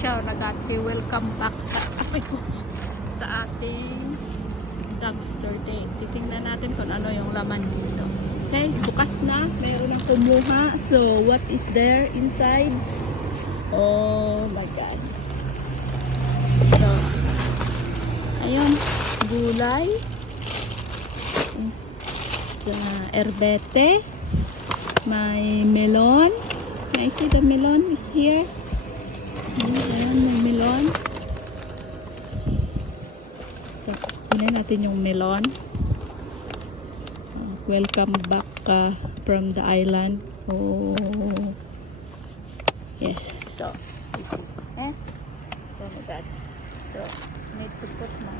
ciao ragazzi. Welcome back sa, sa ating dumpster day. Titingnan natin kung ano yung laman dito. Okay, bukas na. Mayroon ng kumuha. So, what is there inside? Oh my God. So, ayun, gulay. Sa erbete. May melon. Can I see the melon is here? Ayan, may melon. So, tingnan natin yung melon. Uh, Welcome back uh, from the island. Oh. Yes. So, you see. Eh? Oh my God. So, need to put my...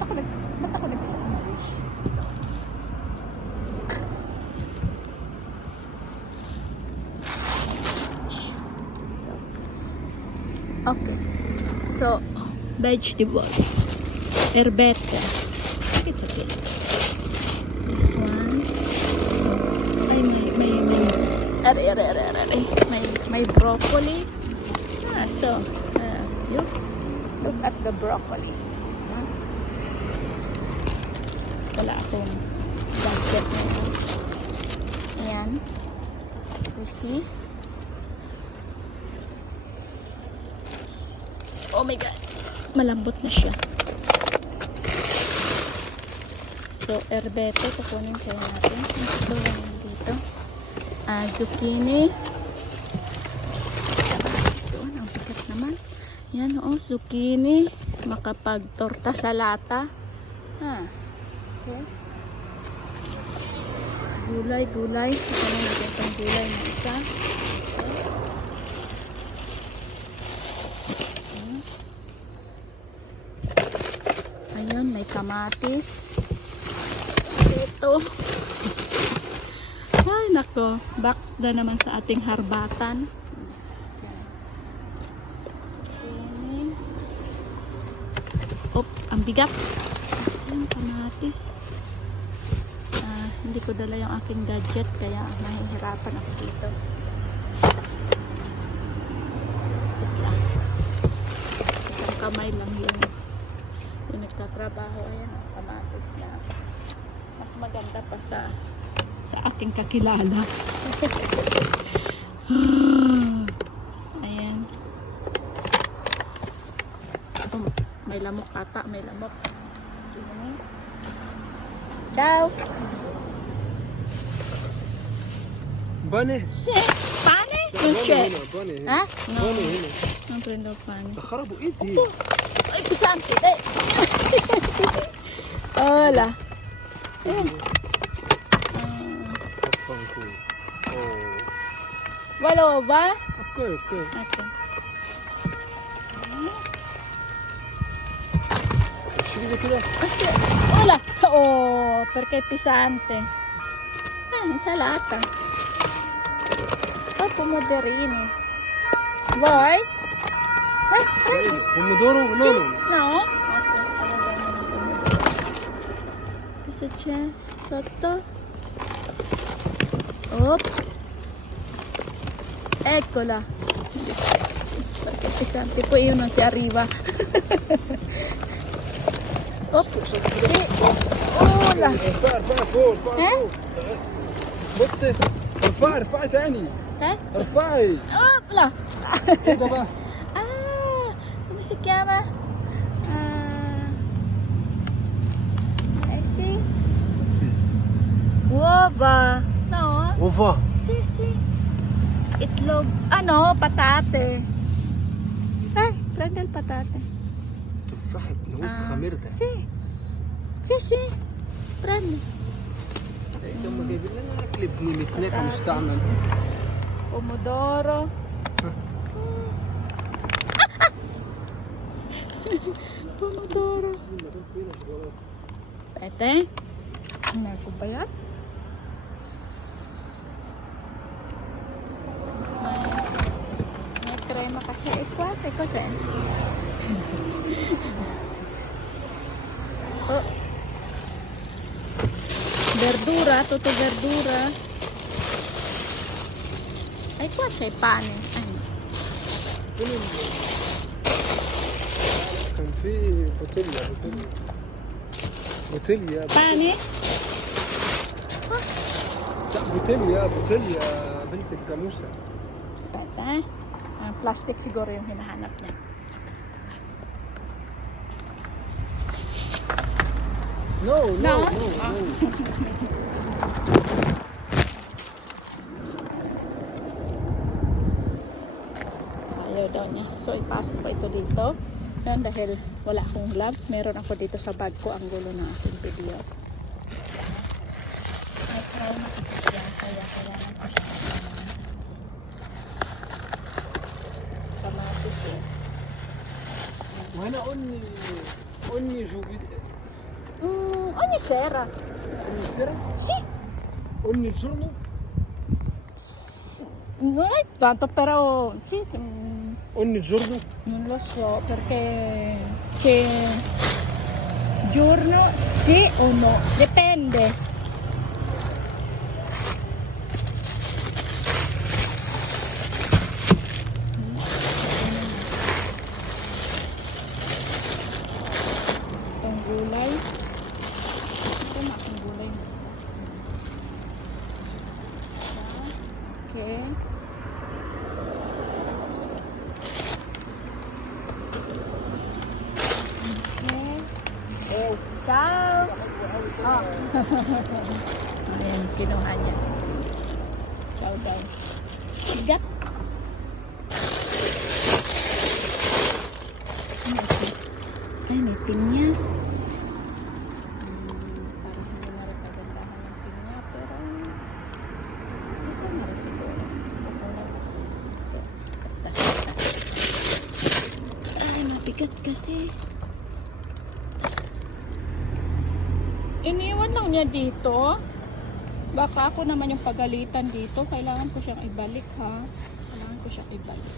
Ba't ako nag-English? So, Okay. So, vegetables. Herbete. It's okay. This one. Ay, may, may, may, are, are, are, are. May, may broccoli. Ah, so, uh, you look at the broccoli. Huh? Wala akong gadget na yan. Ayan. You see? Oh my God. Malambot na siya. So, erbete, kukunin kaya natin. Ito lang dito. Ah, zucchini. Doon. Ang bigat naman. Yan, oh, zucchini. Makapag-torta sa lata. Ah, okay. Gulay, gulay. Ito natin itong gulay na isa. Ayun, may kamatis. Ito. Ay, nako. Back na naman sa ating harbatan. Op, ang bigat. Ayun, kamatis. Ah, hindi ko dala yung aking gadget, kaya mahihirapan ako dito. Isang kamay lang yun trabaho. Ayan, kamatis na. Mas maganda pa sa sa aking kakilala. Ayan. Oh, may lamok ata, may lamok. Daw. Bunny. Si, pani? Yung shit. Bunny. Ha? No. Bunny. Ang trend of pani. Nakarabu iti. Oh, ay, pisante. Eh. Hola. Ayan. Oh. Walo ba? Okay, okay. Okay. Uscire di là. Hola. Oh, perché è pesante. Ah, insalata. Oh, pomodorini. Vuoi? Eh, ah, eh. Ah. Pomodoro? No, sì. no. 1000 sotto Op. eccola perché è pesante poi uno si arriva Op. E... Ola. Eh? ارفعي ارفعي تاني ارفعي Opla. Ah, come si chiama? Uova. No? اوفا Sì, sì. Itlog. Ano? Patate. Eh, prende il patate. تفاحة وسخة مردة Sì. Sì, sì. Prendi. هم جايبين لنا اكل ابن متناكة مستعمل Pomodoro. Pomodoro. Pete. Ano ko ba kasi. Eh, kwate kasi. oh. Verdura, tutto verdura. Ay, qua c'è pane. Ay, no. فين ال... كان في بوتيليا بوتيليا بوتيليا Pani? لا بوتيليا بوتيليا بنت الجاموسة Pwede. Ah, plastic siguro yung hinahanap niya. No, no, No? no, Ah. no. Ayaw daw niya. So, ipasok ko ito dito. Yan, dahil wala akong gloves, meron ako dito sa bag ko ang gulo ng aking video. May trauma kasi siya, kaya kailangan ko siya وانا اني اني جوفي Mm, ogni sera. اني سيرة Sì, اني جورنو non è tanto, però sì, mm, اني جورنو non lo so perché c'è giorno sì o no, dipende. Oh. Ayan, kinuha niya. Ciao daw. Sigat. Ay, may pin niya. Hmm, parang hindi na rin kagandahan ng pin niya, pero ito na rin siguro. Kukunin. Tas, tas. Ay, mabigat kasi. Iniwan lang niya dito. Baka ako naman yung pagalitan dito. Kailangan ko siyang ibalik ha. Kailangan ko siyang ibalik.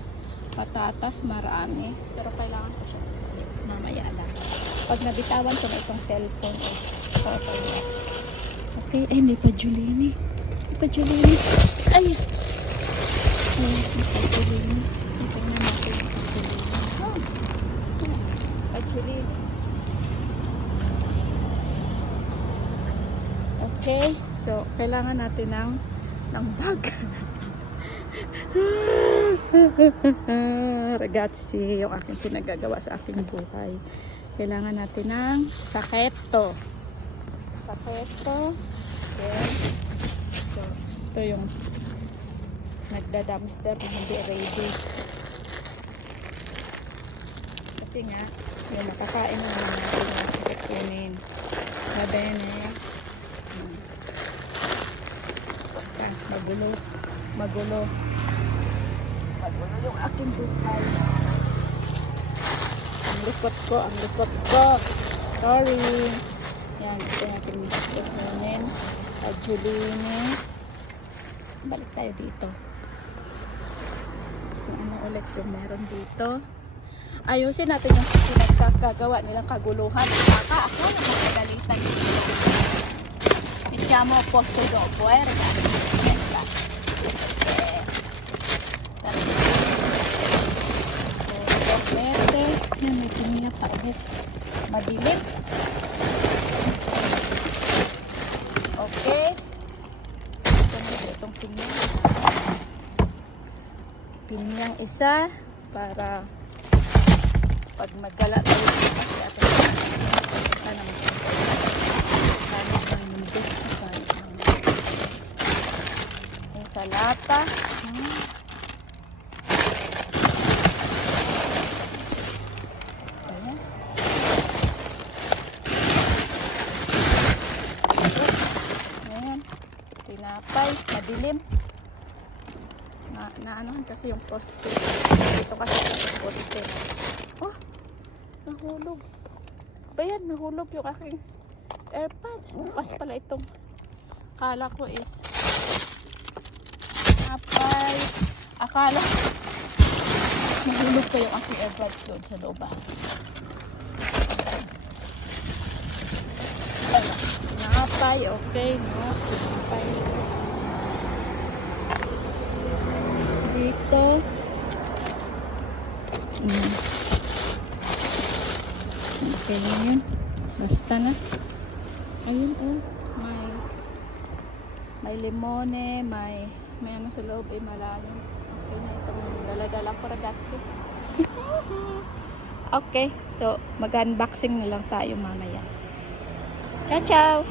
Patatas marami. Pero kailangan ko siyang ibalik. Mamaya lang. Pag nabitawan ko na itong cellphone. Eh, niya. Okay. Ay, may pa Julini. May pa. Ay! Ay, may pa Julini. Natin yung pa Julini. Oh. Pa Julini. Okay, so kailangan natin ng ng bag. Ragazzi, yung aking pinagagawa sa aking buhay. Kailangan natin ng saketo. Saketo. Okay. So, ito yung nagda-dumpster na hindi ready. Kasi nga, yung makakain na naman natin kunin. Mabene. Ah, magulo. Magulo. Magulo yung aking buhay. Ang lukot ko, ang lukot ko. Sorry. Yan, ito yung aking kukunin. Ajulini. Balik tayo dito. Kung ano ulit yung meron dito. Ayusin natin yung pinagkakagawa nilang kaguluhan. Baka ako yung magagalitan dito. Mettiamo a posto dopo, eh ragazzi. Verde. Yan, may tingin pa. Madilim. Okay. Ito na itong pinyang. Pinyang isa para pag maggala tayo kasi atin sana kanin ng mundo kanin ng yung lata hmm. ayan tinapay madilim. Na, na kasi yung poste. Dito kasi yung poste. Oh nahulog. Ba yan? Nahulog yung aking airpods. Bukas pala itong akala ko is apay akala nahulog pa yung aking airpods doon sa loob ah. Ayun, napay okay no napay dito Mm. Okay na yun. Basta na. Ayun oh. May may limone, may may ano sa loob ay malalim. Okay na itong daladala ko ragazzi. okay, so mag-unboxing na lang tayo mamaya. Ciao, ciao!